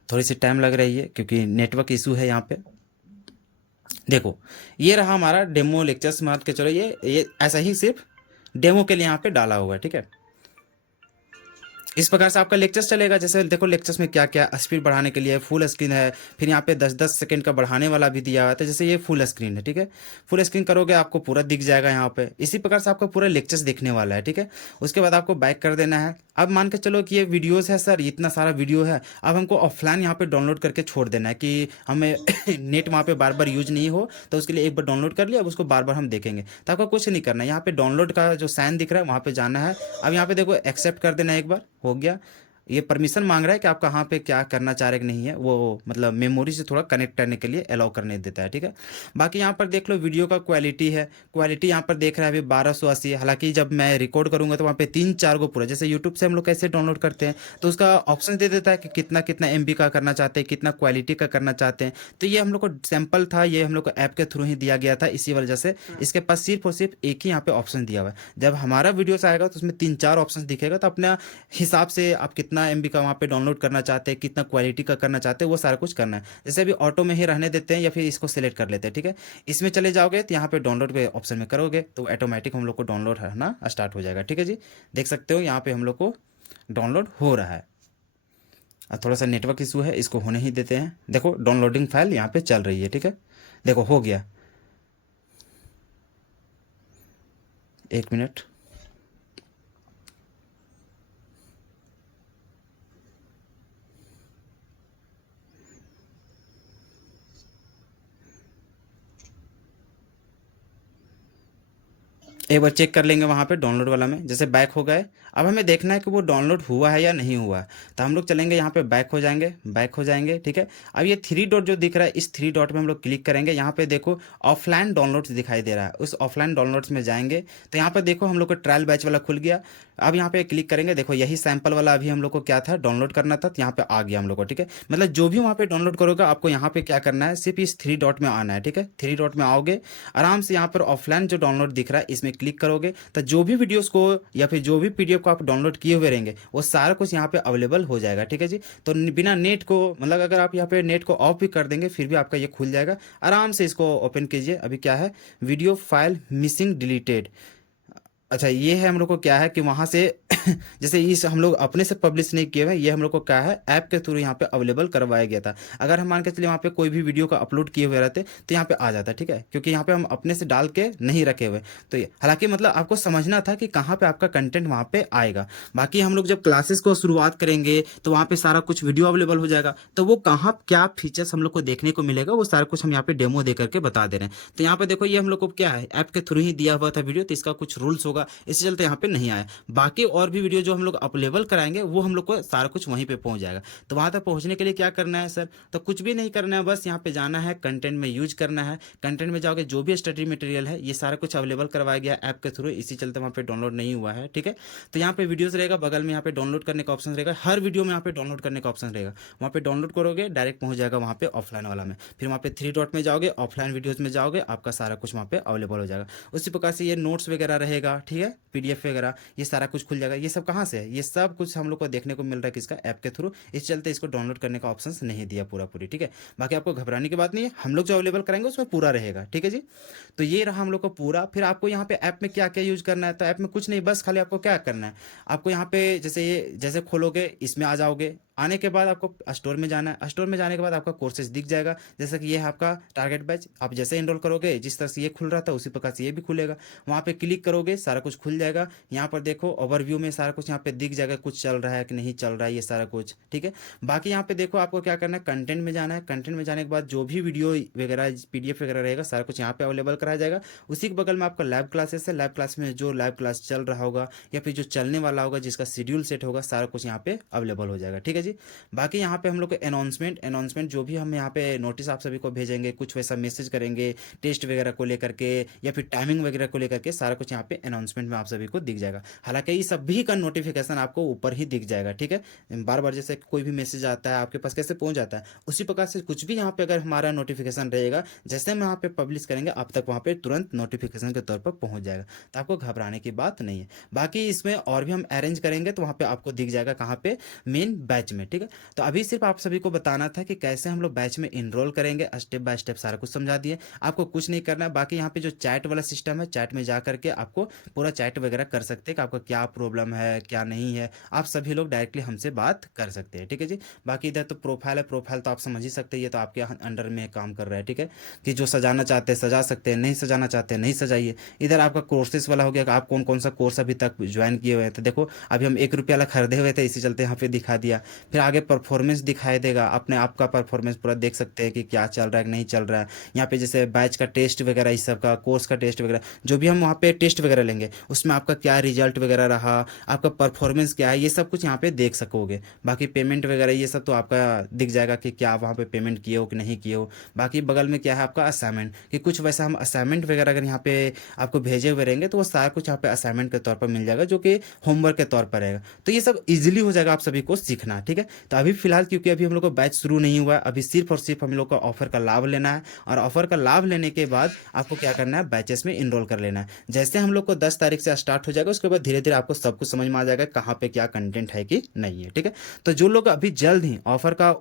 थोड़ी सी टाइम लग रही है क्योंकि नेटवर्क इशू है यहाँ पे। देखो ये रहा हमारा डेमो लेक्चर्स, मान के चलो ये ऐसा ही सिर्फ डेमो के लिए यहाँ पे डाला हुआ है, ठीक है। इस प्रकार से आपका लेक्चर्स चलेगा। जैसे देखो लेक्चर्स में क्या क्या, स्पीड बढ़ाने के लिए फुल स्क्रीन है, फिर यहाँ पे 10-10 सेकंड का बढ़ाने वाला भी दिया हुआ है। तो जैसे ये फुल स्क्रीन है, ठीक है, फुल स्क्रीन करोगे आपको पूरा दिख जाएगा यहाँ पे। इसी प्रकार से आपका पूरा लेक्चर्स दिखने वाला है, ठीक है। उसके बाद आपको बैक कर देना है। अब मान के चलो कि ये वीडियोस है सर, इतना सारा वीडियो है, अब हमको ऑफलाइन यहाँ पे डाउनलोड करके छोड़ देना है कि हमें नेट वहाँ पे बार बार यूज नहीं हो, तो उसके लिए एक बार डाउनलोड कर लिया, अब उसको बार बार हम देखेंगे। तो आपको कुछ नहीं करना है, यहाँ पे डाउनलोड का जो साइन दिख रहा है वहाँ पे जाना है। अब यहाँ पे देखो एक्सेप्ट कर देना है, एक बार हो गया। ये परमिशन मांग रहा है कि आप कहाँ पे क्या करना चाह रहे कि नहीं है, वो मतलब मेमोरी से थोड़ा कनेक्ट करने के लिए अलाउ करने देता है, ठीक है। बाकी यहाँ पर देख लो वीडियो का क्वालिटी है, क्वालिटी यहाँ पर देख रहा है अभी 1280 है। हालांकि जब मैं रिकॉर्ड करूँगा तो वहाँ पे 3-4 गो पूरा, जैसे यूट्यूब से हम लोग कैसे डाउनलोड करते हैं तो उसका ऑप्शन दे देता है कि कितना कितना MB का करना चाहते हैं, कितना क्वालिटी का करना चाहते हैं। तो ये हम लोग को सैम्पल था, ये हम लोग को ऐप के थ्रू ही दिया गया था, इसी वजह से इसके पास सिर्फ और सिर्फ एक ही यहाँ पे ऑप्शन दिया हुआ है। जब हमारा वीडियोस आएगा तो उसमें 3-4 ऑप्शन दिखेगा, तो अपने हिसाब से आप कितना MB का वहाँ पे डाउनलोड करना चाहते हैं, कितना क्वालिटी का करना चाहते हैं, वो सारा कुछ करना है। जैसे अभी ऑटो में ही रहने देते हैं या फिर इसको सिलेक्ट कर लेते हैं, ठीक है। इसमें चले जाओगे तो यहाँ पे डाउनलोड के ऑप्शन में करोगे तो ऑटोमेटिक हम लोग को डाउनलोड रहना स्टार्ट हो जाएगा, ठीक है जी। देख सकते हो यहाँ पे हम लोग को डाउनलोड हो रहा है। अब थोड़ा सा नेटवर्क इशू है, इसको होने ही देते हैं। देखो डाउनलोडिंग फाइल यहाँ पे चल रही है, ठीक है। देखो हो गया, 1 मिनट। एक बार चेक कर लेंगे वहाँ पे डाउनलोड वाला में, जैसे बैक हो गए। अब हमें देखना है कि वो डाउनलोड हुआ है या नहीं हुआ है, तो हम लोग चलेंगे यहाँ पे बैक हो जाएंगे, बैक हो जाएंगे, ठीक है। अब ये 3 डॉट जो दिख रहा है, इस 3 डॉट में हम लोग क्लिक करेंगे। यहाँ पे देखो ऑफलाइन डाउनलोड्स दिखाई दे रहा है, उस ऑफलाइन डाउनलोड्स में जाएंगे तो यहाँ पे देखो हम लोग को ट्रायल बैच वाला खुल गया। अब यहाँ पे क्लिक करेंगे, देखो यही सैंपल वाला अभी हम लोग को क्या था, डाउनलोड करना था, तो यहाँ पे आ गया हम लोग को, ठीक है। मतलब जो भी वहाँ पे डाउनलोड करोगे आपको यहाँ पे क्या करना है, सिर्फ इस 3 डॉट में आना है, ठीक है। 3 डॉट में आओगे, आराम से यहाँ पर ऑफलाइन जो डाउनलोड दिख रहा है इसमें क्लिक करोगे, तो जो भी वीडियोस को या फिर जो भी PDF को आप डाउनलोड किए हुए रहेंगे वो सारा कुछ यहाँ पे अवेलेबल हो जाएगा, ठीक है जी। तो बिना नेट को, मतलब अगर आप यहाँ पे नेट को ऑफ भी कर देंगे फिर भी आपका ये खुल जाएगा। आराम से इसको ओपन कीजिए। अभी क्या है, वीडियो फाइल मिसिंग डिलीटेड। अच्छा ये है हम लोग को क्या है कि वहाँ से जैसे इस हम लोग अपने से पब्लिश नहीं किए हुए, ये हम लोग को क्या है ऐप के थ्रू यहाँ पे अवेलेबल करवाया गया था। अगर हम मान के चलिए वहाँ पे कोई भी वीडियो का अपलोड किए हुए रहते तो यहाँ पे आ जाता, ठीक है, क्योंकि यहाँ पे हम अपने से डाल के नहीं रखे हुए। तो ये हालांकि मतलब आपको समझना था कि कहाँ पे आपका कंटेंट वहाँ पे आएगा। बाकी हम लोग जब क्लासेस को शुरुआत करेंगे तो वहाँ पे सारा कुछ वीडियो अवेलेबल हो जाएगा, तो वो कहाँ क्या फीचर्स हम लोग को देखने को मिलेगा वो सारा कुछ हम यहाँ पे डेमो दे करके बता दे रहे हैं। तो यहाँ पे देखो ये हम लोग को क्या है ऐप के थ्रू ही दिया हुआ था वीडियो, तो इसका कुछ रूल्स होगा, इसी चलते यहाँ पे नहीं आया। बाकी और भी वीडियो जो हम लोग अवेलेबल कराएंगे वो हम लोग को सारा कुछ वहीं पे पहुंच जाएगा। तो वहां तक पहुंचने के लिए क्या करना है सर, तो कुछ भी नहीं करना है, बस यहाँ पे जाना है, कंटेंट में यूज करना है। कंटेंट में जाओगे, जो भी स्टडी मटेरियल है ये सारा कुछ अवेलेबल करवाया गया ऐप के थ्रू, इसी चलते वहाँ पे डाउनलोड नहीं हुआ है, ठीक है। तो यहाँ पे वीडियोस रहेगा, बगल में यहाँ पे डाउनलोड करने का ऑप्शन रहेगा, हर वीडियो में यहाँ पे डाउनलोड करने का ऑप्शन रहेगा। वहाँ पे डाउनलोड करोगे डायरेक्ट पहुंच जाएगा वहाँ पे ऑफलाइन वाला में, फिर वहाँ पे 3 डॉट में जाओगे, ऑफलाइन वीडियोज में जाओगे, आपका सारा कुछ वहाँ पे अवेलेबल हो जाएगा। उसी प्रकार से ये नोट्स वगैरह रहेगा, ठीक ठीक है, पीडीएफ वगैरह ये सारा कुछ खुल जाएगा। ये सब कहाँ से है? ये सब कुछ हम लोग को देखने को मिल रहा है किसका, ऐप के थ्रू। इस चलते इसको डाउनलोड करने का ऑप्शन नहीं दिया पूरा पूरी, ठीक है। बाकी आपको घबराने की बात नहीं है, हम लोग जो अवेलेबल कराएंगे उसमें पूरा रहेगा, ठीक है जी। तो ये रहा हम लोग को पूरा। फिर आपको यहाँ पे ऐप में क्या क्या यूज करना है, तो ऐप में कुछ नहीं, बस खाली आपको क्या करना है, आपको यहाँ पे जैसे ये जैसे खोलोगे इसमें आ जाओगे। आने के बाद आपको स्टोर में जाना है, स्टोर में जाने के बाद आपका कोर्सेज दिख जाएगा। जैसे कि ये है आपका टारगेट बैच, आप जैसे इनरोल करोगे जिस तरह से ये खुल रहा था उसी प्रकार से ये भी खुलेगा। वहाँ पे क्लिक करोगे सारा कुछ खुल जाएगा। यहाँ पर देखो ओवरव्यू में सारा कुछ यहाँ पे दिख जाएगा, कुछ चल रहा है कि नहीं चल रहा है, ये सारा कुछ, ठीक है। बाकी यहाँ पे देखो आपको क्या करना है, कंटेंट में जाना है। कंटेंट में जाने के बाद जो भी वीडियो वगैरह पीडीएफ वगैरह रहेगा सारा कुछ यहाँ पे अवेलेबल कराया जाएगा। उसी के बगल में आपका लैब क्लासेस है, लैब क्लास में जो लैब क्लास चल रहा होगा या फिर जो चलने वाला होगा जिसका शेड्यूल सेट होगा सारा कुछ यहाँ पे अवेलेबल हो जाएगा, ठीक है जी। बाकी यहाँ पे हम लोग को अनाउंसमेंट जो भी हम यहाँ पे नोटिस आप सभी को भेजेंगे, कुछ वैसा मैसेज करेंगे टेस्ट वगैरह को लेकर के या फिर टाइमिंग वगैरह को लेकर के, सारा कुछ यहाँ पे अनाउंसमेंट में आप सभी को दिख जाएगा। हालांकि ये सभी का नोटिफिकेशन आपको ऊपर ही दिख जाएगा, ठीक है। बार बार जैसे कोई भी मैसेज आता है आपके पास कैसे पहुंच जाता है, उसी प्रकार से कुछ भी यहाँ पे अगर हमारा नोटिफिकेशन रहेगा जैसे हम यहाँ पे पब्लिश करेंगे आप तक वहाँ पे तुरंत नोटिफिकेशन के तौर पर पहुंच जाएगा। तो आपको घबराने की बात नहीं है। बाकी इसमें और भी हम अरेंज करेंगे तो वहाँ पे आपको दिख जाएगा कहाँ पे, मेन बैच में, ठीक है। तो अभी सिर्फ आप सभी को बताना था कि कैसे हम लोग बैच में इनरोल करेंगे, स्टेप बाय स्टेप सारा कुछ समझा दिए। आपको कुछ नहीं करना है। बाकी यहाँ पे जो चैट वाला सिस्टम है, चैट में जा करके आपको पूरा चैट वगैरह कर सकते हैं कि आपका क्या प्रॉब्लम है क्या नहीं है, आप सभी लोग डायरेक्टली हमसे बात कर सकते हैं, ठीक है जी। बाकी इधर तो प्रोफाइल है, प्रोफाइल तो आप समझ ही सकते हैं, ये तो आपके अंडर में काम कर रहा है, ठीक है। कि जो सजाना चाहते हैं सजा सकते हैं, नहीं सजाना चाहते हैं नहीं सजाइए। इधर आपका कोर्सेज वाला हो गया कि आप कौन कौन सा कोर्स अभी तक ज्वाइन किए हुए हैं। तो देखो अभी हम 1 रुपये वाला खरीदे हुए थे, इसी चलते यहाँ पे दिखा दिया। फिर आगे परफॉर्मेंस दिखाई देगा, अपने आप का परफॉर्मेंस पूरा देख सकते हैं कि क्या चल रहा है कि नहीं चल रहा है। यहाँ पे जैसे बैच का टेस्ट वगैरह, इस सब का कोर्स का टेस्ट वगैरह, जो भी हम वहाँ पे टेस्ट वगैरह लेंगे उसमें आपका क्या रिजल्ट वगैरह रहा, आपका परफॉर्मेंस क्या है, ये सब कुछ यहाँ पे देख सकोगे। बाकी पेमेंट वगैरह ये सब तो आपका दिख जाएगा कि क्या आप वहाँ पे पेमेंट किए हो कि नहीं किए हो। बाकी बगल में क्या है आपका असाइनमेंट, कि कुछ वैसा हम असाइनमेंट वगैरह अगर यहाँ पे आपको भेजे हुए रहेंगे तो वो सारा कुछ यहाँ पे असाइनमेंट के तौर पर मिल जाएगा जो कि होमवर्क के तौर पर रहेगा। तो ये सब इजीली हो जाएगा आप सभी को सीखना, ठीक है। तो अभी फिलहाल क्योंकि अभी हम लोग का बैच शुरू नहीं हुआ है, अभी सिर्फ और सिर्फ हम लोग का ऑफर का लाभ लेना है। और ऑफर का लाभ लेने के बाद आपको क्या करना है, बैचेस में इनरोल कर लेना है। जैसे हम लोग को 10 तारीख से स्टार्ट हो जाएगा उसके बाद धीरे धीरे आपको सब कुछ समझ में आ जाएगा कहाँ पे क्या कंटेंट है कि नहीं है, ठीक है। तो जो लोग अभी जल्द ही ऑफर का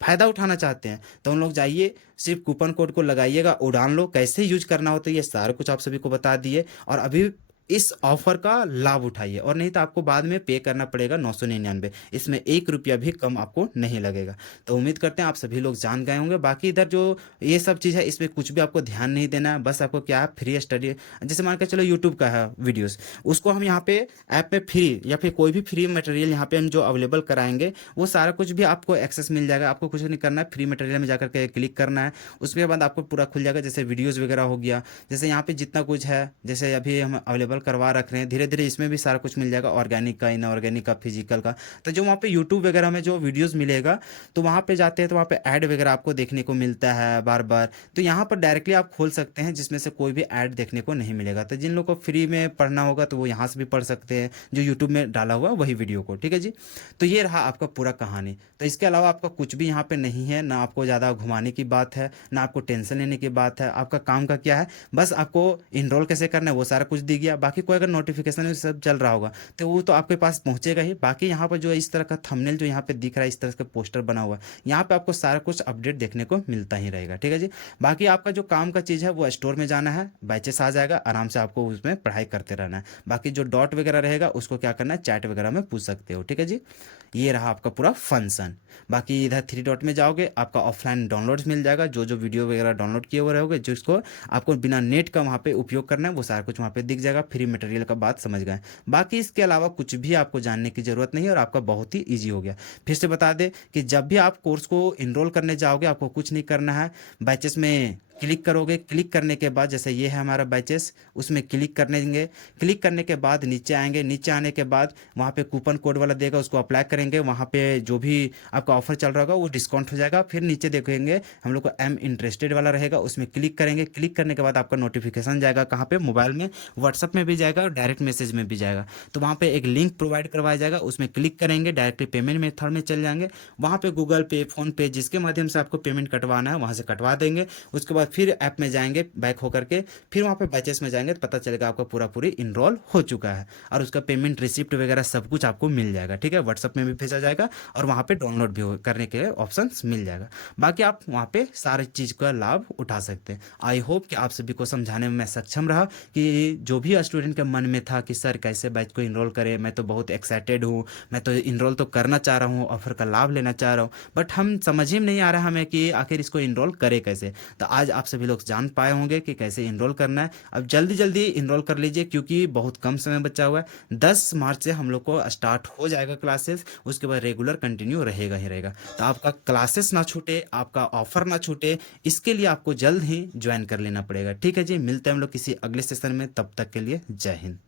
फायदा उठाना चाहते हैं तो उन लोग जाइए, सिर्फ कूपन कोड को लगाइएगा, उड़ान लो। कैसे यूज करना होता है ये सारा कुछ आप सभी को बता दिए। और अभी इस ऑफर का लाभ उठाइए, और नहीं तो आपको बाद में पे करना पड़ेगा 999। इसमें 1 रुपया भी कम आपको नहीं लगेगा। तो उम्मीद करते हैं आप सभी लोग जान गए होंगे। बाकी इधर जो ये सब चीज़ है इसमें कुछ भी आपको ध्यान नहीं देना है, बस आपको क्या है, फ्री स्टडी। जैसे मान के चलो यूट्यूब का है वीडियोस, उसको हम यहाँ पे ऐप में फ्री या फिर कोई भी फ्री मटेरियल यहाँ पे हम जो अवेलेबल कराएंगे वो सारा कुछ भी आपको एक्सेस मिल जाएगा। आपको कुछ नहीं करना है, फ्री मटेरियल में जाकर के क्लिक करना है, उसके बाद आपको पूरा खुल जाएगा। जैसे वीडियोज़ वगैरह हो गया, जैसे यहाँ पे जितना कुछ है, जैसे अभी हम अवेलेबल करवा रख रहे हैं, धीरे धीरे इसमें भी सारा कुछ मिल जाएगा, ऑर्गेनिक का, इनऑर्गेनिक का, फिजिकल का। तो जो वहाँ पे यूट्यूब वगैरह में जो वीडियोस मिलेगा तो वहाँ पे जाते हैं तो वहाँ पे ऐड वगैरह आपको देखने को मिलता है बार बार। तो यहाँ पर डायरेक्टली आप खोल सकते हैं जिसमें से कोई भी ऐड देखने को नहीं मिलेगा। तो जिन लोगों को फ्री में पढ़ना होगा तो वो यहाँ से भी पढ़ सकते हैं जो यूट्यूब में डाला हुआ वही वीडियो को, ठीक है जी। तो ये रहा आपका पूरा कहानी। तो इसके अलावा आपका कुछ भी यहाँ पे नहीं है, ना आपको ज़्यादा घुमाने की बात है, ना आपको टेंशन लेने की बात है। आपका काम का क्या है, बस आपको इनरोल कैसे करना है वो सारा कुछ दिख गया। बाकी कोई अगर नोटिफिकेशन सब चल रहा होगा तो वो तो आपके पास पहुंचेगा ही। बाकी यहाँ पर जो इस तरह का थंबनेल जो यहाँ पे दिख रहा है, इस तरह का पोस्टर बना हुआ है, यहाँ पे आपको सारा कुछ अपडेट देखने को मिलता ही रहेगा, ठीक है जी। बाकी आपका जो काम का चीज़ है वो स्टोर में जाना है, बैचेस आ जाएगा, आराम से आपको उसमें पढ़ाई करते रहना है। बाकी जो डॉट वगैरह रहेगा उसको क्या करना है, चैट वगैरह में पूछ सकते हो, ठीक है जी। ये रहा आपका पूरा फंक्शन। बाकी इधर 3 डॉट में जाओगे आपका ऑफलाइन डाउनलोड्स मिल जाएगा, जो जो वीडियो वगैरह डाउनलोड किए हुए रहोगे जिसको आपको बिना नेट का वहाँ पे उपयोग करना है वो सारा कुछ वहाँ पे दिख जाएगा। फ्री मटेरियल का बात समझ गए। बाकी इसके अलावा कुछ भी आपको जानने की ज़रूरत नहीं है और आपका बहुत ही ईजी हो गया। फिर से बता दें कि जब भी आप कोर्स को इनरोल करने जाओगे आपको कुछ नहीं करना है, बैचेस में क्लिक करोगे, क्लिक करने के बाद जैसे ये है हमारा बैचेस, उसमें क्लिक करने देंगे। क्लिक करने के बाद नीचे आएंगे, नीचे आने के बाद वहाँ पे कूपन कोड वाला देगा उसको अप्लाई करेंगे। वहाँ पे जो भी आपका ऑफर चल रहा होगा वो डिस्काउंट हो जाएगा। फिर नीचे देखेंगे हम लोग को एम इंटरेस्टेड वाला रहेगा, उसमें क्लिक करेंगे। क्लिक करने के बाद आपका नोटिफिकेशन जाएगा कहाँ पे, मोबाइल में, व्हाट्सअप में भी जाएगा और डायरेक्ट मैसेज में भी जाएगा। तो वहाँ पे एक लिंक प्रोवाइड करवाया जाएगा, उसमें क्लिक करेंगे, डायरेक्टली पेमेंट मेथड में चल जाएंगे। वहाँ पे गूगल पे, फोन पे, जिसके माध्यम से आपको पेमेंट कटवाना है वहाँ से कटवा देंगे। उसके बाद बाद फिर ऐप में जाएंगे बैक होकर के, फिर वहाँ पे बैचेस में जाएंगे तो पता चलेगा आपका पूरा पूरी इनरोल हो चुका है, और उसका पेमेंट रिसिप्ट वगैरह सब कुछ आपको मिल जाएगा। ठीक है, व्हाट्सअप में भी भेजा जाएगा और वहाँ पे डाउनलोड भी करने के लिए ऑप्शन मिल जाएगा। बाकी आप वहाँ पे सारे चीज़ का लाभ उठा सकते हैं। आई होप कि आप सभी को समझाने में मैं सक्षम रहा, कि जो भी स्टूडेंट के मन में था कि सर कैसे बैच को इनरोल करें, मैं तो बहुत एक्साइटेड हूँ, मैं तो इनरोल तो करना चाह रहा हूँ, ऑफर का लाभ लेना चाह रहा हूँ, बट हम समझ ही में नहीं आ रहा हमें कि आखिर इसको इनरोल करें कैसे। तो आज आप सभी लोग जान पाए होंगे कि कैसे इनरोल करना है। अब जल्दी जल्दी इनरोल कर लीजिए, क्योंकि बहुत कम समय बचा हुआ है। 10 मार्च से हम लोग को स्टार्ट हो जाएगा क्लासेस, उसके बाद रेगुलर कंटिन्यू रहेगा ही रहेगा। तो आपका क्लासेस ना छूटे, आपका ऑफर ना छूटे, इसके लिए आपको जल्द ही ज्वाइन कर लेना पड़ेगा। ठीक है जी, मिलते हैं हम लोग किसी अगले सेशन में, तब तक के लिए जय हिंद।